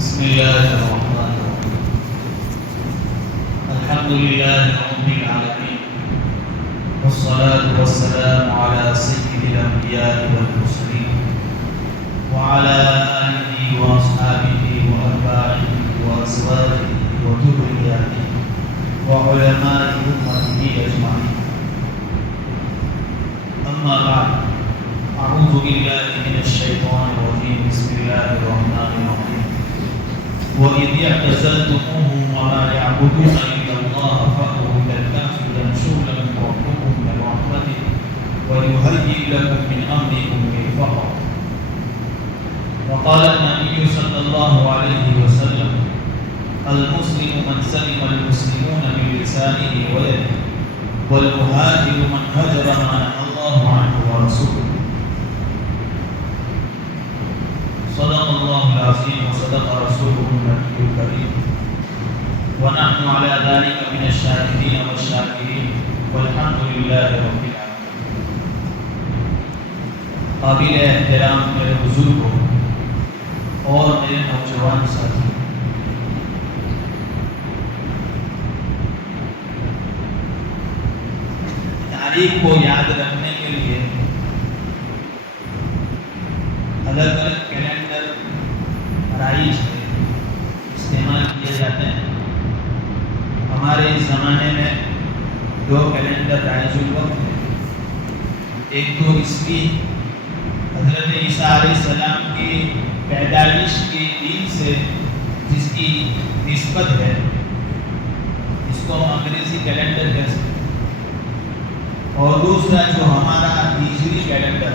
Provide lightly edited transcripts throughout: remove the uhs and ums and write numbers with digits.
بسم الله الرحمن الرحيم. الحمد لله رب العالمين، والصلاة والسلام على سيد الأنبياء والمرسلين وعلى آله وأصحابه وأتباعه وأزواجه وذرياته وعلماء أمته أجمعين. أما بعد، أعوذ بالله من الشيطان الرجيم. بسم الله الرحمن الرحيم. وَإِذْ اعْتَزَلْتُمُوهُمْ وَمَا يَعْبُدُونَ إِلَّا اللَّهَ فَأْوُوا إِلَى الْكَهْفِ يَنشُرْ لَكُمْ رَبُّكُم مِّن رَّحْمَتِهِ وَيُهَيِّئْ لَكُم مِّنْ أَمْرِكُم مِّرْفَقًا. وقال النبي صلى الله عليه وسلم: المسلم من سلم المسلمون من لسانه ويده، والمهاجر من هجر ما نهى الله عنه ورسوله. صدق الله العظيم وصدق رسوله النبي الكريم، ونحن على ذلك من الشاهدين والشاكرين، والحمد لله رب العالمين. قابل احترام میرے بزرگوں اور میرے نوجوان ساتھی، تاریخ کو یاد رکھنے کے لیے الگ الگ کیلنڈر آرائش میں استعمال کیے جاتے ہیں. ہمارے اس زمانے میں دو کیلنڈر رائج الوقت ہیں. ایک تو عیسوی حضرت عیسیٰ علیہ السلام کی پیدائش کے دن سے جس کی نسبت ہے، اس کو ہم انگریزی کیلنڈر کہہ سکتے ہیں. اور دوسرا جو ہمارا ہجری کیلنڈر،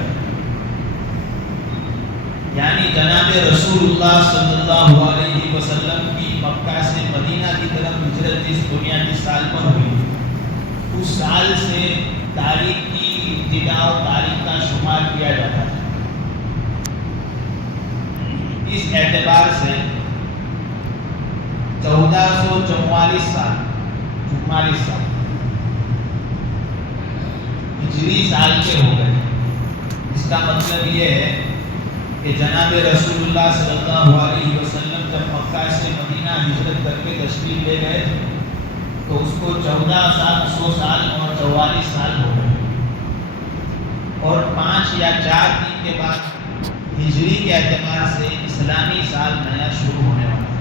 یعنی جناب رسول اللہ صلی اللہ علیہ وسلم کی مکہ سے مدینہ کی طرف ہجرت جس بنیادی سال پر ہوئی، اس سال سے تاریخ کی ابتدا اور تاریخ کا شمار کیا جاتا ہے. اس اعتبار سے 1444 سال ہجری سال کے ہو گئے. اس کا مطلب یہ ہے کہ جناب رسول اللہ صلی اللہ علیہ وسلم جب مکہ سے مدینہ ہجرت کر کے تشریف لے گئے تو اس کو 1400 سال اور 44 سال ہو گئے. اور 5 یا 4 دن کے بعد ہجری کے اعتبار سے اسلامی سال نیا شروع ہونے والا ہے.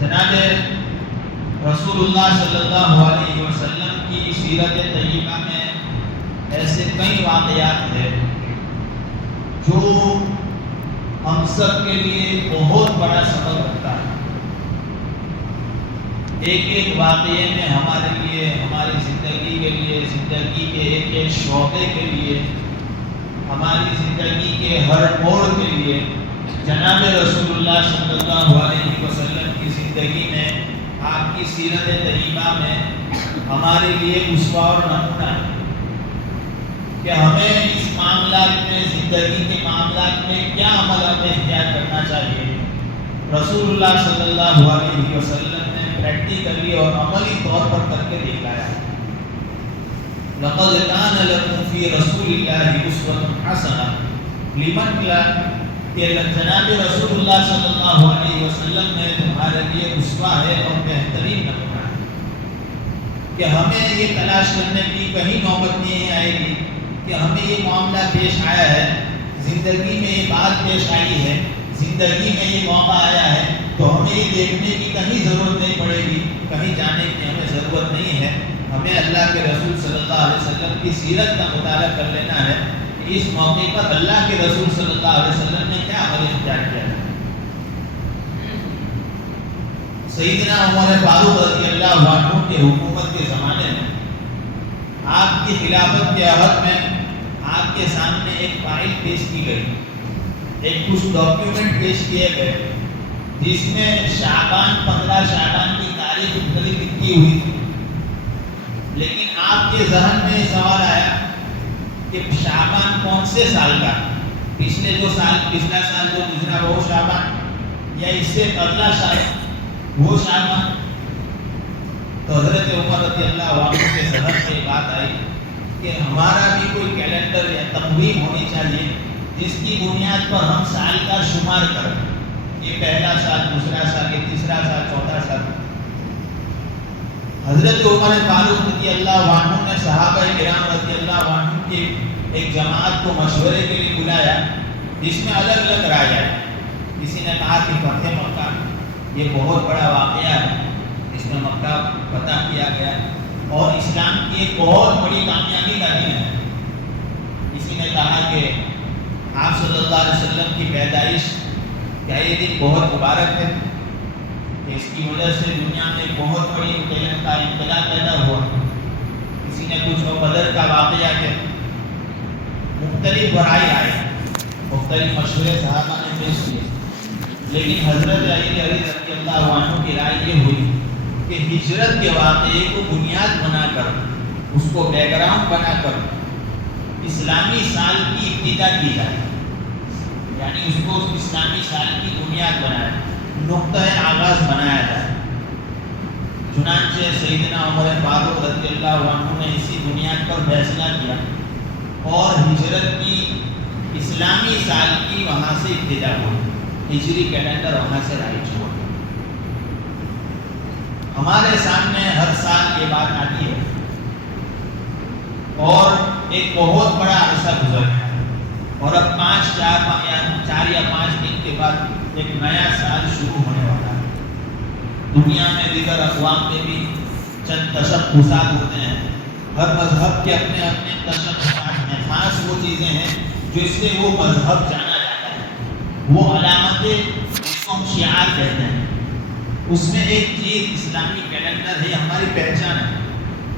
جناب رسول اللہ صلی اللہ علیہ وسلم کی سیرت طیبہ میں ایسے کئی واقعات ہیں جو ہم سب کے لیے بہت بڑا سبق رکھتا ہے. ایک ایک واقعے میں ہمارے لیے، ہماری زندگی کے لیے، زندگی کے ایک ایک شعبے کے لیے، ہماری زندگی کے ہر موڑ کے لیے جناب رسول اللہ صلی اللہ علیہ وسلم کی زندگی میں، آپ کی سیرت طیبہ میں ہمارے لیے اسوہ اور نمونہ ہے کہ ہمیں اس معاملات میں، زندگی کے معاملات میں کیا عمل اختیار کرنا چاہیے. رسول اللہ صلی اللہ علیہ وسلم نے پریکٹیکلی اور عملی طور پر کر کے دکھایا ہے. لَقَدْ كَانَ لَكُمْ فِي رَسُولِ اللَّهِ أُسْوَةٌ حَسَنَةٌ لِمَنْ كَانَ، کہ جناب رسول اللہ صلی اللہ علیہ وسلم نے تمہارے لیے اسوہ ہے اور بہترین نمونہ ہے. کہ ہمیں یہ تلاش کرنے کی کہیں نوبت نہیں آئے گی کہ ہمیں یہ معاملہ پیش آیا ہے، زندگی میں یہ بات پیش آئی ہے، زندگی میں یہ موقع آیا ہے، تو ہمیں یہ دیکھنے کی کہیں ضرورت نہیں پڑے گی، کہیں جانے کی ہمیں ضرورت نہیں ہے. ہمیں اللہ کے رسول صلی اللہ علیہ وسلم کی سیرت کا مطالعہ کر لینا ہے کہ اس موقع پر اللہ کے رسول صلی اللہ علیہ وسلم نے کیا عمل اختیار کیا ہے. سیدنا عمر فاروق رضی اللہ عنہ کے حکومت کے زمانے میں آپ کی خلافت کے عہد میں آپ کے سامنے ایک فائل پیش کی گئی، ایک کچھ ڈاکیومنٹ پیش کیے گئے جس میں شعبان 15 شعبان کی تاریخ مختلف لکھی ہوئی تھی. لیکن آپ کے ذہن میں سوال آیا کہ شعبان کون سے سال کا، پچھلا سال جو گزرا وہ شعبان یا اس سے اگلا سال وہ شعبان. تو حضرت عمر رضی اللہ عنہ کے ذہن میں بات آئی کہ ہمارا بھی کوئی کیلنڈر یا تقویم ہونی چاہیے جس کی بنیاد پر ہم سال کا شمار کریں، یہ پہلا سال، دوسرا سال، یہ تیسرا سال، چوتھا سال۔ حضرت عمر فاروق رضی اللہ عنہ نے صحابہ کرام رضی اللہ عنہ کی ایک جماعت کو مشورے کے لیے بلایا، جس میں الگ الگ رائے آئی۔ کسی نے کہا کہ فتح مکہ یہ بہت بڑا واقعہ ہے، اس میں مکہ فتح کیا گیا اور اسلام کی ایک بہت بڑی کامیابی کا دن ہے۔ کسی نے کہا کہ آپ صلی اللہ علیہ وسلم کی پیدائش کیا یہ دن بہت مبارک ہے کہ اس کی وجہ سے دنیا میں ایک بہت بڑی انقلاب پیدا ہوا۔ کسی نے کچھ بدر کا واقعہ کہ مختلف رائے آئے، مختلف مشورے صحابہ نے پیش کیے، لیکن حضرت علی رضی اللہ عنہ کی رائے یہ ہوئی کہ ہجرت کے واقعے کو بنیاد بنا کر، اس کو بیک گراؤنڈ بنا کر اسلامی سال کی ابتدا کی جائے، یعنی اس کو اسلامی سال کی بنیاد بنایا، نقطۂ آغاز بنایا جائے۔ چنانچہ سیدنا عمر فاروق رضی اللہ عنہ نے اسی بنیاد پر فیصلہ کیا اور ہجرت کی اسلامی سال کی وہاں سے ابتدا ہوئی، ہجری کیلنڈر وہاں سے رائج ہوا۔ ہمارے سامنے ہر سال یہ بات آتی ہے اور ایک بہت بڑا عرصہ گزر گیا اور اب 4 یا 5 دن کے بعد ایک نیا سال شروع ہونے والا ہے۔ دنیا میں دیگر اقوام میں بھی چند تشخصات ہوتے ہیں، ہر مذہب کے اپنے اپنے تشخصات ہیں، خاص وہ چیزیں ہیں جو اس سے وہ مذہب جانا جاتا ہے، وہ علامتیں جس کو ہم شعار کہتے ہیں۔ اس میں ایک چیز اسلامی کیلنڈر ہے، ہماری پہچان ہے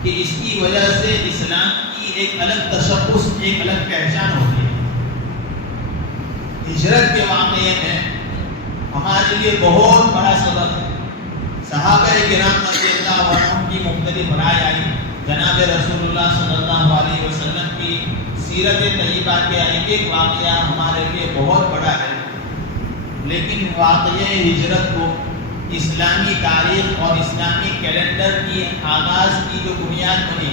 کہ اس کی وجہ سے اسلام کی ایک الگ تشخص، ایک الگ پہچان ہوتی ہے۔ ہجرت کے واقعے میں ہمارے لیے بہت بڑا سبق ہے۔ صحابہ کرام رضی اللہ عنہم کی مختلف رائے آئی، جناب رسول اللہ صلی اللہ علیہ وسلم کی سیرت طیبہ کے ایک واقعہ ہمارے لیے بہت بڑا ہے، لیکن واقعہ ہجرت کو اسلامی تاریخ اور اسلامی کیلنڈر کی آغاز کی جو بنیاد بنی،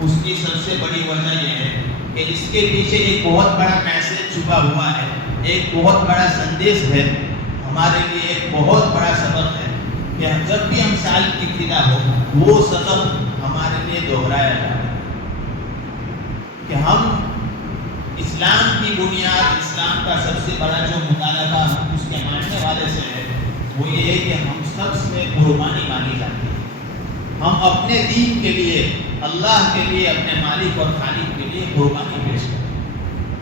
اس کی سب سے بڑی وجہ یہ ہے کہ اس کے پیچھے ایک بہت بڑا میسج چھپا ہوا ہے، ایک بہت بڑا سندیش ہے، ہمارے لیے ایک بہت بڑا سبق ہے کہ جب بھی ہم سال کی ابتدا ہو وہ سبق ہمارے لیے دہرایا جائے کہ ہم اسلام کی بنیاد، اسلام کا سب سے بڑا جو مطالبہ اس کے ماننے والے سے ہے وہ یہ ہے کہ ہم سب سے قربانی مانگی جاتی ہے۔ ہم اپنے دین کے لیے، اللہ کے لیے، اپنے مالک اور خالق کے لیے قربانی پیش کریں،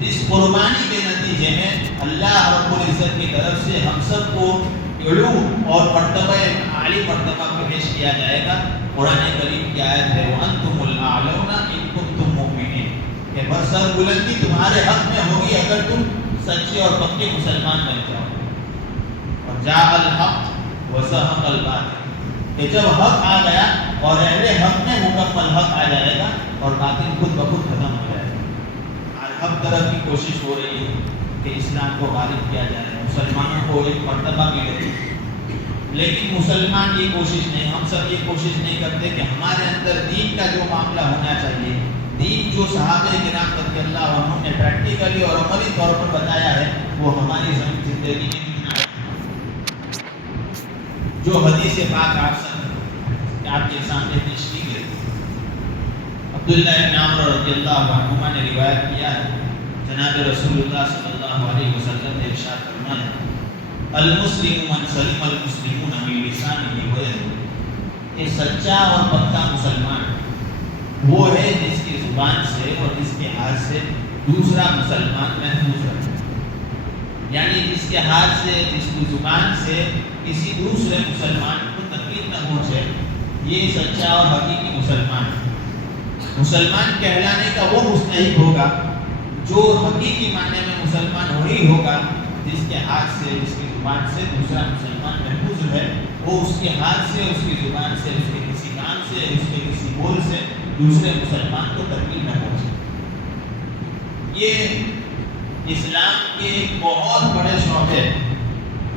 جس قربانی کے نتیجے میں اللہ رب العزت کی طرف سے ہم سب کو علوم اور مرتبہ عالی مرتبہ کو پیش کیا جائے گا۔ قرآن کریم کی آیت ہے وَأَنْتُمُ الْأَعْلَوْنَ إِن كُنتُم مُؤْمِنِينَ کہ برسر بلندی تمہارے حق میں ہوگی اگر تم سچے اور پکے مسلمان بن جاؤ۔ اور جاء الحق وزهق الباطل کہ جب حق آ گیا اور اہل حق میں مکمل حق آ جائے گا اور باطل خود بخود ختم ہو جائے گا۔ آج ہر طرح کی کوشش ہو رہی ہے کہ اسلام کو غالب کیا جائے، مسلمانوں کو ایک مرتبہ ملے، لیکن مسلمان یہ کوشش نہیں، ہم سب یہ کوشش نہیں کرتے کہ ہمارے اندر دین کا جو معاملہ ہونا چاہیے، دین جو صحابہ کرام رضی اللہ عنہ نے پریکٹیکلی اور عملی طور پر بتایا ہے وہ ہماری زندگی میں کتنا ہے۔ جو حدیث پاک آپ کے سامنے پیش کی گئی، عبداللہ ابن عمر رضی اللہ عنہما نے روایت کیا ہے، جناب رسول اللہ صلی اللہ علیہ وسلم نے ارشاد فرمایا المسلم من سلم المسلمون من لسانه ويده کہ سچا اور پکا مسلمان وہ ہے جس کی زبان سے اور جس کے ہاتھ سے دوسرا مسلمان محفوظ رہے، یعنی جس کے ہاتھ سے، جس کی زبان سے کسی دوسرے مسلمان کو تکلیف نہ پہنچے، یہ سچا اور حقیقی مسلمان ہے۔ مسلمان کہلانے کا وہ مستحق ہوگا جو حقیقی معنی میں مسلمان وہی ہوگا جس کے ہاتھ سے، جس کی زبان سے دوسرا مسلمان محفوظ ہے، وہ اس کے ہاتھ سے، اس کی زبان سے، اس کے کسی کام سے، اس کے کسی بول سے دوسرے مسلمان کو تکلیف نہ پہنچے۔ یہ اسلام کے ایک بہت بڑے شعبے،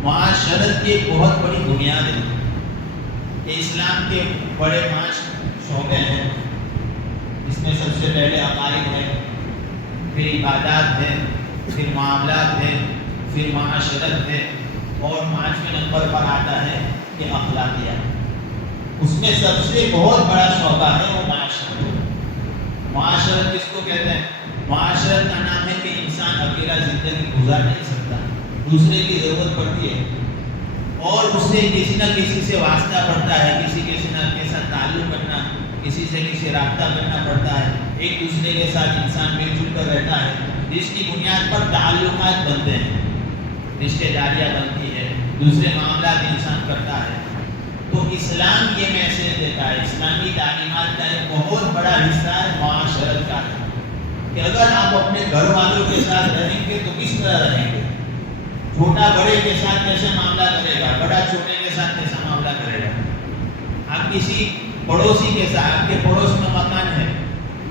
معاشرت کی ایک بہت بڑی بنیاد ہے کہ اسلام کے بڑے 5 شعبے ہیں، اس میں سب سے پہلے عقائد ہے، پھر عبادات ہے، پھر معاملات ہے، پھر معاشرت ہے، اور 5ویں نمبر پر آتا ہے کہ اخلاقیات۔ اس میں سب سے بہت بڑا شعبہ ہے وہ معاشرت۔ معاشرت کس کو کہتے ہیں؟ معاشرت کا نام ہے کہ انسان اکیلا زندگی گزار نہیں سکتا، دوسرے کی ضرورت پڑتی ہے، اور اس سے کسی نہ کسی سے واسطہ پڑتا ہے، کسی نہ کے ساتھ تعلق کرنا، کسی سے کسی رابطہ کرنا پڑتا ہے، ایک دوسرے کے ساتھ انسان مل جل کر رہتا ہے، جس کی بنیاد پر تعلقات بنتے ہیں، رشتے داریاں بنتی ہے، دوسرے معاملات انسان کرتا ہے۔ تو اسلام یہ میسج دیتا ہے، اسلامی تعلیمات کا ایک بہت بڑا حصہ ہے معاشرت کا ہے، کہ اگر آپ اپنے گھر والوں کے ساتھ رہیں گے تو کس طرح رہیں گے، چھوٹا بڑے کے ساتھ کیسے معاملہ کرے گا، بڑا چھوٹے کے ساتھ کیسا معاملہ کرے گا، آپ کسی پڑوسی کے ساتھ، آپ کے پڑوس میں مکان ہے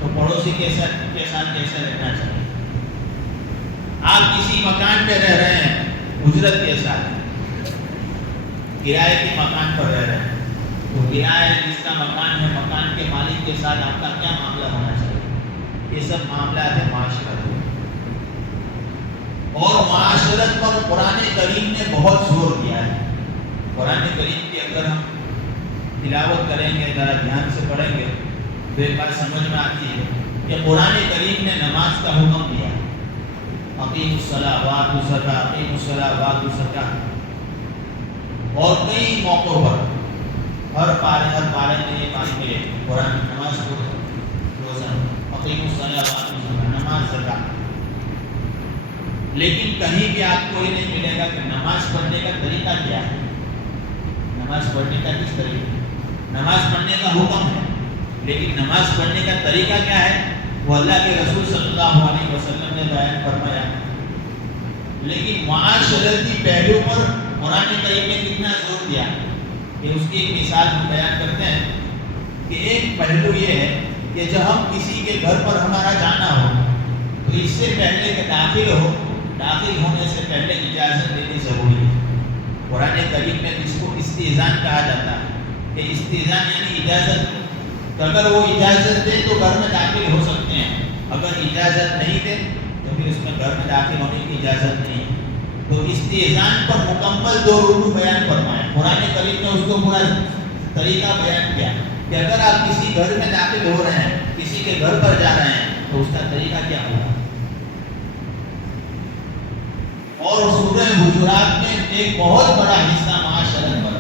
تو پڑوسی کے ساتھ کیسے رہنا چاہیے، آپ کسی مکان پہ رہ رہے ہیں اجرت کے ساتھ، کرائے کے مکان پر رہ رہے ہیں، تو کرائے جس کا مکان ہے، مکان کے مالک کے ساتھ آپ کا کیا معاملہ ہونا چاہیے، یہ سب معاملات ہے معاشرت۔ اور معاشرت پر قرآن کریم نے بہت زور دیا ہے۔ قرآن کریم کی اگر ہم تلاوت کریں گے، ذرا دھیان سے پڑھیں گے تو ایک بات سمجھ میں آتی ہے کہ قرآن کریم نے نماز کا حکم دیا، اقیموا الصلاۃ وآتوا الزکاۃ، اقیموا الصلاۃ وآتوا الزکاۃ، اور کئی موقعوں پر ہر پارے میں یہ بات ملے، قرآن نماز کو روزہ، اقیموا الصلاۃ وآتوا الزکاۃ، نماز زکات، لیکن کہیں بھی آپ کو یہ نہیں ملے گا کہ نماز پڑھنے کا طریقہ کیا ہے، نماز پڑھنے کا کس طریقہ، نماز پڑھنے کا حکم ہے، لیکن نماز پڑھنے کا طریقہ کیا ہے وہ اللہ کے رسول صلی اللہ علیہ وسلم نے بیان فرمایا۔ لیکن معاشرتی پہلو پر قرآن کریم نے کتنا زور دیا کہ اس کی ایک مثال ہم بیان کرتے ہیں کہ ایک پہلو یہ ہے کہ جب ہم کسی کے گھر پر ہمارا جانا ہو تو اس سے پہلے کہ داخل ہونے سے پہلے اجازت دینی ضروری ہے۔ قرآن کریم میں اس کو استئذان کہا جاتا ہے کہ استئذان یعنی اجازت، تو اگر وہ اجازت دے تو گھر میں داخل ہو سکتے ہیں، اگر اجازت نہیں دے تو پھر اس میں گھر میں داخل ہونے کی اجازت نہیں ہے۔ تو استئذان پر مکمل 2 رکوع بیان فرمائے، قرآن کریم نے اس کو پورا طریقہ بیان کیا کہ اگر آپ کسی گھر میں داخل ہو رہے ہیں، کسی کے گھر پر جا رہے ہیں تو اس کا طریقہ کیا ہوگا۔ اور سورہ حجرات میں ایک بہت بڑا حصہ معاشرت پر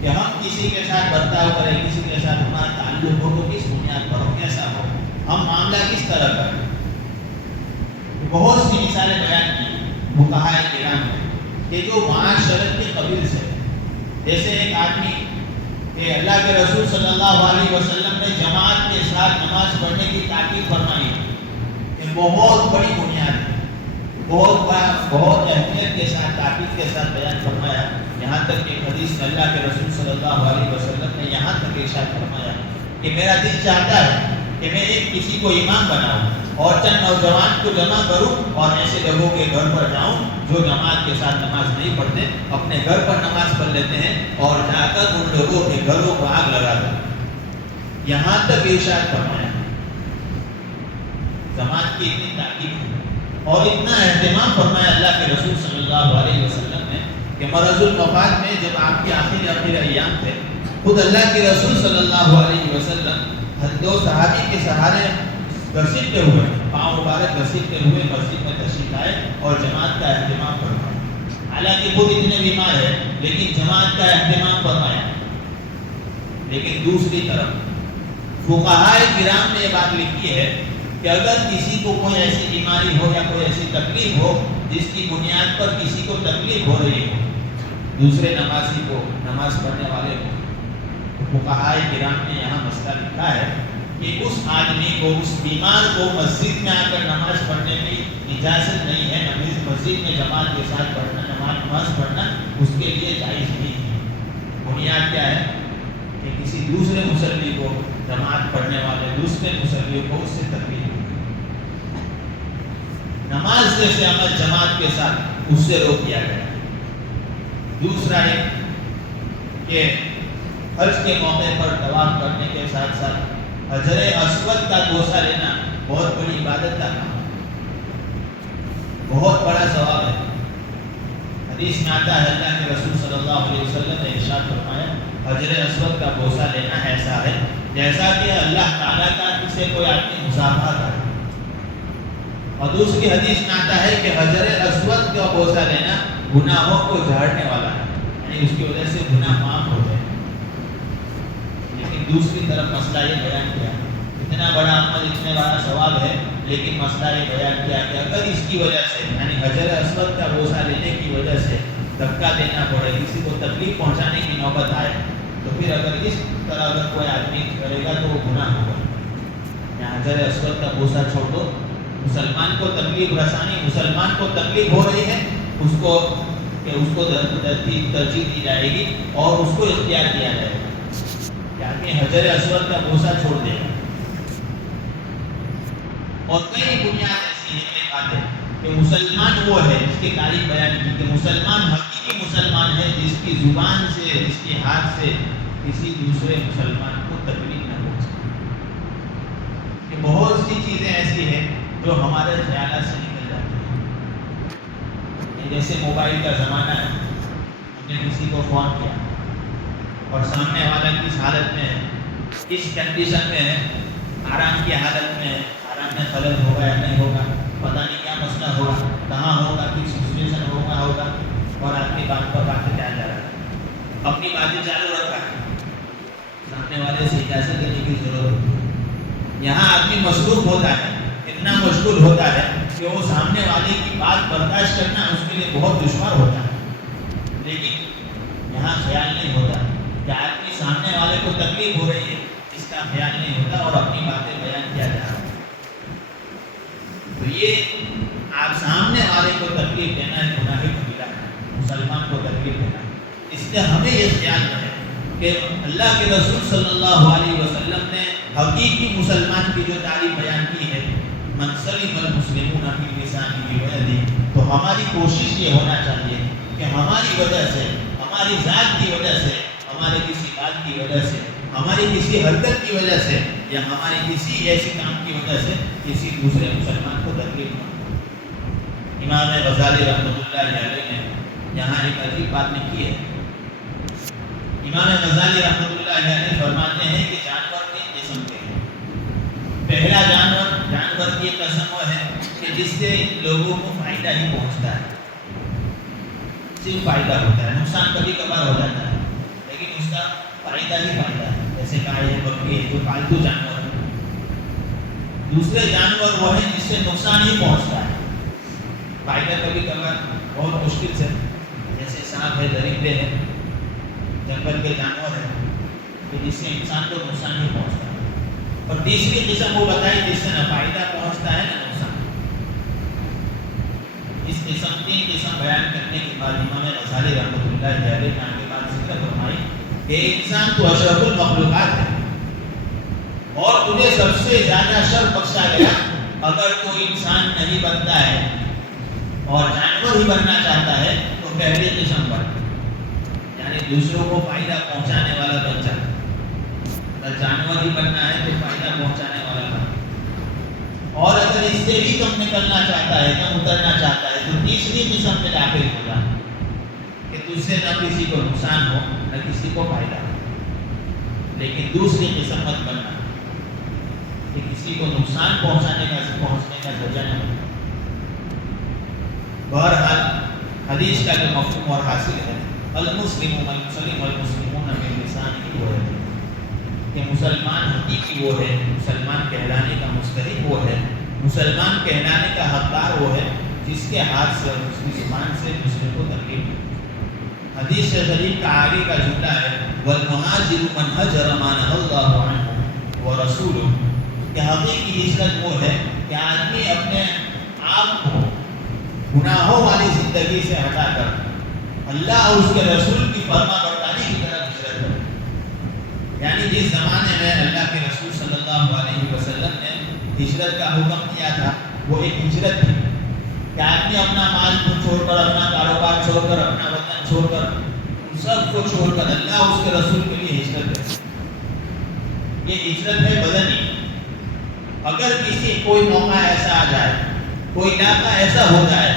کہ ہم کسی کے ساتھ برتاؤ کریں، کسی کے ساتھ ہمارا تعلق ہو تو کس بنیاد پر ہو، کیسا ہو، ہم معاملہ کس طرح کریں۔ بہت سی مثالیں بیان کی فقہائے کرام نے کہ جو معاشرت کے قبیل سے، جیسے ایک آدمی کہ اللہ کے رسول صلی اللہ علیہ وسلم نے جماعت کے ساتھ نماز پڑھنے کی تاکید فرمائی، کہ بہت بڑی بنیاد ہے، بہت اہمیت کے ساتھ تاکید کے ساتھ بیان فرمایا، یہاں تک کہ حدیث میں اللہ کے رسول صلی اللہ علیہ وسلم نے یہاں تک ارشاد فرمایا کہ میرا دل چاہتا ہے کہ میں ایک کسی کو امام بناؤں اور چند نوجوان کو جمع کروں اور ایسے لوگوں کے گھر پر جاؤں جو جماعت کے ساتھ نماز نہیں پڑھتے، اپنے گھر پر نماز پڑھ لیتے ہیں اور جا کر ان لوگوں کے گھروں کو آگ لگا دیں، یہاں تک ارشاد فرمایا۔ جماعت کی اتنی تاکید ہے اور اتنا اہتمام فرمایا اللہ کے رسول صلی اللہ علیہ وسلم نے کہ مرض الوفات میں جب آپ کے آخر ایام تھے، خود اللہ کے رسول صلی اللہ علیہ وسلم 2 صحابی کے سہارے گھسیٹتے ہوئے، پاؤں مبارک گھسیٹتے ہوئے مسجد میں تشریف لائے اور جماعت کا اہتمام فرمایا۔ حالانکہ خود اتنے بیمار ہے لیکن جماعت کا اہتمام فرمایا۔ لیکن دوسری طرف فقہائے کرام نے یہ بات لکھی ہے کہ اگر کسی کو کوئی ایسی بیماری ہو یا کوئی ایسی تکلیف ہو جس کی بنیاد پر کسی کو تکلیف ہو رہی ہو، دوسرے نمازی کو، نماز پڑھنے والے کو، تو فقہائے کرام نے یہاں مسئلہ لکھا ہے کہ اس آدمی کو، اس بیمار کو مسجد میں آ کر نماز پڑھنے کی اجازت نہیں ہے، مسجد میں جماعت کے ساتھ پڑھنا، نماز پڑھنا اس کے لیے جائز نہیں ہے۔ بنیاد کیا ہے کہ کسی دوسرے مصلی کو، جماعت پڑھنے والے دوسرے مصلیوں کو اس سے تکلیف ہو، نماز جیسے عمل جماعت کے ساتھ اس سے روک دیا گیا۔ دوسرا ہے کہ حج کے موقع پر طواف کرنے کے ساتھ ساتھ حجر اسود کا بوسہ لینا بہت بڑی عبادت کا کام ہے۔ بہت بڑا ثواب ہے۔ حدیث میں آتا ہے اللہ کے رسول صلی اللہ علیہ وسلم نے ارشاد فرمایا حجر اسود کا بوسہ لینا ایسا ہے جیسا کہ اللہ تعالیٰ کا کسی کوئی آدمی مصافحہ کرے۔ اور دوسری حدیث میں آتا ہے کہ حجر اسود کا بوسہ لینا گناہوں کو جھاڑنے والا ہے، یعنی اس کی وجہ سے گناہ معاف ہو جائے۔ لیکن دوسری طرف مسئلہ یہ بیان کیا، اتنا بڑا عمل اتنے بڑا ثواب ہے، لیکن مسئلہ یہ بیان کیا کہ اگر اس کی وجہ سے یعنی حجر اسود کا بوسہ لینے کی وجہ سے دھکا دینا پڑے، کسی کو تکلیف پہنچانے کی نوبت آئے، تو پھر اگر اس طرح اگر کوئی آدمی کرے گا تو وہ گناہ ہوگا۔ یہاں حجر اسود کا بوسہ چھوڑ دو، مسلمان کو تکلیف رسانی، مسلمان کو تکلیف ہو رہی ہے، اس کو ترجیح دی جائے گی اور اس کو اختیار کیا جائے گا کہ آدمی حجر اسود کا بوسہ چھوڑ دے گا۔ اور کئی بنیاد ایسی ہیں ایک بات ہے کہ مسلمان وہ ہے جس کی تعریف بیان کی کہ مسلمان حقیقی مسلمان ہے جس کی زبان سے جس کے ہاتھ سے کسی دوسرے مسلمان کو تکلیف نہ پہنچے۔ کہ بہت سی چیزیں ایسی ہیں جو ہمارے خیالات سے نکل جاتی ہیں، جیسے موبائل کا زمانہ ہے، ہم نے کسی کو فون کیا اور سامنے والا کس حالت میں ہے، کس کنڈیشن میں ہے، آرام کی حالت میں ہے، آرام میں خلل ہوگا یا نہیں ہوگا، پتہ نہیں کیا مسئلہ ہوگا، کہاں ہوگا، کس سچویشن ہوگا، اور آدمی بات پر باتیں جا رہا ہے، اپنی باتیں چالو رکھ رہا ہے، سامنے والے سے اجازت لینے کی ضرورت ہے۔ یہاں آدمی مصروف ہوتا ہے، اتنا مشغول ہوتا ہے کہ وہ سامنے والے کی بات برداشت کرنا اس کے لیے بہت دشوار ہوتا ہے، لیکن یہاں خیال نہیں ہوتا کہ آدمی سامنے والے کو تکلیف ہو رہی ہے، اس کا خیال نہیں ہوتا اور اپنی باتیں بیان کیا جا رہا ہے۔ تو یہ آپ سامنے والے کو تکلیف دینا ہے، گناہ کبیرہ ہے، مسلمان کو تکلیف دینا۔ اس لیے ہمیں یہ خیال رہے کہ اللہ کے رسول صلی اللہ علیہ وسلم نے حقیقی مسلمان کی جو تعریف بیان کی ہے، من سلم المسلمون فی لسانہ ویدہ، تو ہماری کوشش یہ ہونا چاہیے کہ ہماری وجہ سے، ہماری ذات کی وجہ سے، ہمارے کسی بات کی وجہ سے، ہماری کسی حرکت کی وجہ سے یا ہماری کسی ایسی کام کی وجہ سے کسی دوسرے مسلمان کو تکلیف نہ ہو۔ امام غزالی رحمۃ اللہ علیہ نے یہاں ایک عجیب بات لکھی ہے۔ امام غزالی رحمۃ اللہ علیہ فرماتے ہیں کہ جانور تین قسم کے ہیں۔ پہلا جانور کی قسم وہ ہے کہ جس سے لوگوں کو فائدہ ہی پہنچتا ہے، صرف فائدہ ہوتا ہے، نقصان کبھی کبھار ہو جاتا ہے لیکن اس کا فائدہ ہی فائدہ ہے، جیسے گائے ہے، بکری ہے، جو پالتو جانور ہے۔ دوسرے جانور وہ ہیں جس سے نقصان ہی پہنچتا ہے، فائدہ کبھی کبھار بہت مشکل سے، جیسے سانپ ہے، درندے ہیں، جنگل کے جانور ہیں، تو جس سے انسان کو نقصان ہی پہنچتا ہے۔ اور تیسری قسم وہ بتائی جس سے نہ فائدہ پہنچتا ہے نہ نقصان۔ اس قسم تین قسم بیان کرنے کے بعد امام غزالی رحمۃ اللہ علیہ نے آگے بات ذکر فرمائی کہ انسان تو اشرف المخلوقات ہے اور تجھے سب سے زیادہ شرف بخشا گیا اگر کوئی انسان نہیں بنتا ہے اور جانور ہی بننا چاہتا ہے تو پہلی قسم بن، یعنی دوسروں کو فائدہ پہنچانے والا بن جائے۔ اگر جانور ہی بننا ہے تو فائدہ پہنچانے والا بن، اور اگر اس سے بھی کم نکلنا چاہتا ہے، کم اترنا چاہتا ہے تو تیسری قسم میں داخل ہو جا کہ تجھ سے نہ کسی کو نقصان ہو نہ کسی کو فائدہ ہو، لیکن دوسری قسم مت بننا کہ کسی کو نقصان پہنچنے کا ذریعہ نہ بننا۔ بہرحال حدیث کا جو مفہوم اور حاصل ہے، المسلم من سلم المسلمون من لسانہ ویدہ، کہ مسلمان حقیقی وہ ہے، مسلمان کہلانے کا مستحق وہ ہے، مسلمان کہلانے کا حقدار وہ ہے جس کے ہاتھ سے اور اس کی زبان سے دوسرے کو تکلیف دے۔ حدیث شریف کا آگے کا جملہ ہے والمہاجر من ہجر ما نہی اللہ عنہ ورسولہ، کہ حقیقی ہجرت وہ ہے کہ آدمی اپنے آپ کو گناہوں والی زندگی سے ہٹا کر اللہ اور اس کے رسول کی فرما برداری کی طرف ہجرت کرے۔ یعنی جس زمانے میں اللہ کے رسول صلی اللہ علیہ وسلم نے ہجرت کا حکم دیا تھا وہ ایک ہجرت تھی کہ آدمی اپنا مال کو چھوڑ کر، اپنا کاروبار چھوڑ کر، اپنا وطن چھوڑ کر، ان سب کو چھوڑ کر اللہ اور اس کے رسول کے لیے ہجرت ہے۔ یہ ہجرت ہے بدنی۔ اگر کوئی موقع ایسا آ جائے کوئی علاقہ ایسا ہو جائے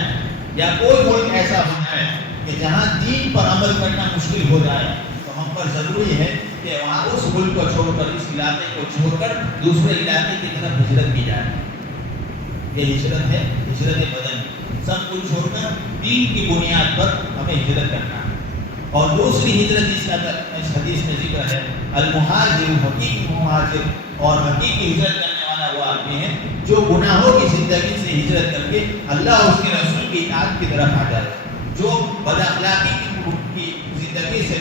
یا کوئی ملک ایسا ہو جائے کہ جہاں دین پر عمل کرنا مشکل ہو جائے تو ہم پر ضروری ہے کہ وہاں اس ملک کو چھوڑ کر اس علاقے کو چھوڑ کر دوسرے علاقے کی طرف ہجرت کی جائے. یہ ہجرت ہے، ہجرت بدن. سب کچھ چھوڑ کر دین کی بنیاد پر ہمیں ہجرت کرنا ہے. اور دوسری ہجرت جس کا اس حدیث میں ذکر ہے، المہاجر حقیقی مہاجر، اور حقیقی ہجرت کرنے والا وہ آدمی ہے جو گناہوں کی زندگی سے ہجرت کر کے اللہ اور اس کے رسول کی اطاعت کی طرف آ جائے، جو بد اخلاقی کی زندگی سے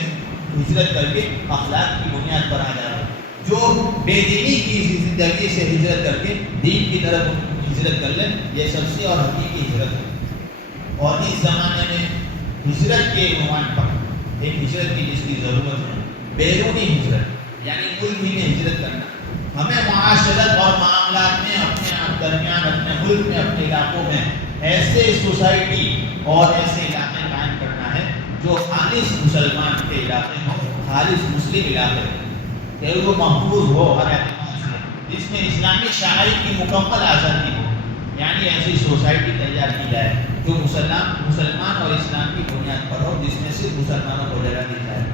ہجرت کر کے اخلاق کی بنیاد پر آ جائے، جو بے دینی کی زندگی سے ہجرت کر کے دین کی طرف ہجرت کر لیں. یہ سب سے اور حقیقی ہجرت ہے. اور اس زمانے میں ہجرت کے عنوان پر ایک ہجرت کی جس کی ضرورت ہے، بیرونی ہجرت، یعنی ملک ہی میں ہجرت کرنا. ہمیں معاشرت اور معاملات میں اپنے درمیان، اپنے ملک میں، اپنے علاقوں میں ایسے سوسائٹی اور ایسے علاقے قائم کرنا ہے جو خالص مسلمان کے علاقے ہوں، خالص مسلم علاقے ہوں، کہ وہ محفوظ ہو ہر اعتبار سے، جس میں اسلامی شاعری کی مکمل آزادی ہو. یعنی ایسی سوسائٹی تیار کی جائے جو مسلمان اور اسلام کی بنیاد پر ہو، جس میں صرف مسلمانوں کو جگہ دی جائے.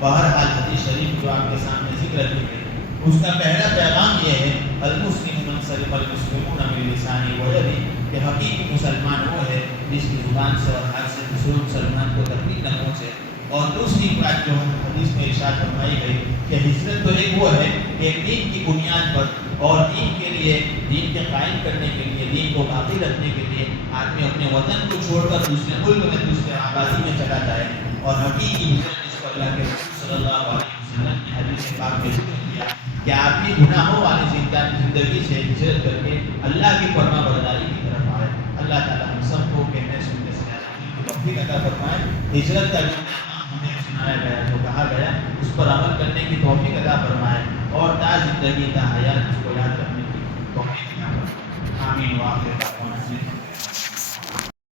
بہرحال حدیث شریف جو آپ کے سامنے ذکر کی گئی، اس کا پہلا پیغام یہ ہے، المسلم من سلم المسلمون من لسانه ويده، کہ حقیقی مسلمان وہ ہے جس کی زبان سے اور ہاتھ سے دوسرے مسلمان کو تکلیف نہ پہنچے. اور دوسری بات جو حدیث میں ارشاد فرمائی گئی کہ ہجرت تو ایک وہ ہے کہ دین کی بنیاد پر اور دین کے لیے، دین کے قائم کرنے کے لیے، دین کو باقی رکھنے کے لیے آدمی اپنے وطن کو چھوڑ کر دوسرے ملک میں، دوسرے آبادی میں چلا جائے. اور حقیقی ہجرت جس کو اللہ کے رسول صلی اللہ علیہ وسلم نے حدیث پاک میں ذکر کیا کہ آدمی گناہوں والی زندگی سے ہجرت کر کے اللہ کی فرما برداری کی طرف آئے. اللہ تعالیٰ ہم سب کو کہنے سننے سے توفیق عطا فرمائے. ہجرت کا جو ہمیں سنایا گیا، جو کہا گیا، اس پر عمل کرنے کی توفیق عطا فرمائے، اور تا زندگی تا حیات اس کو یاد رکھنے کی توفیق عطا فرمائے. آمین. وآخر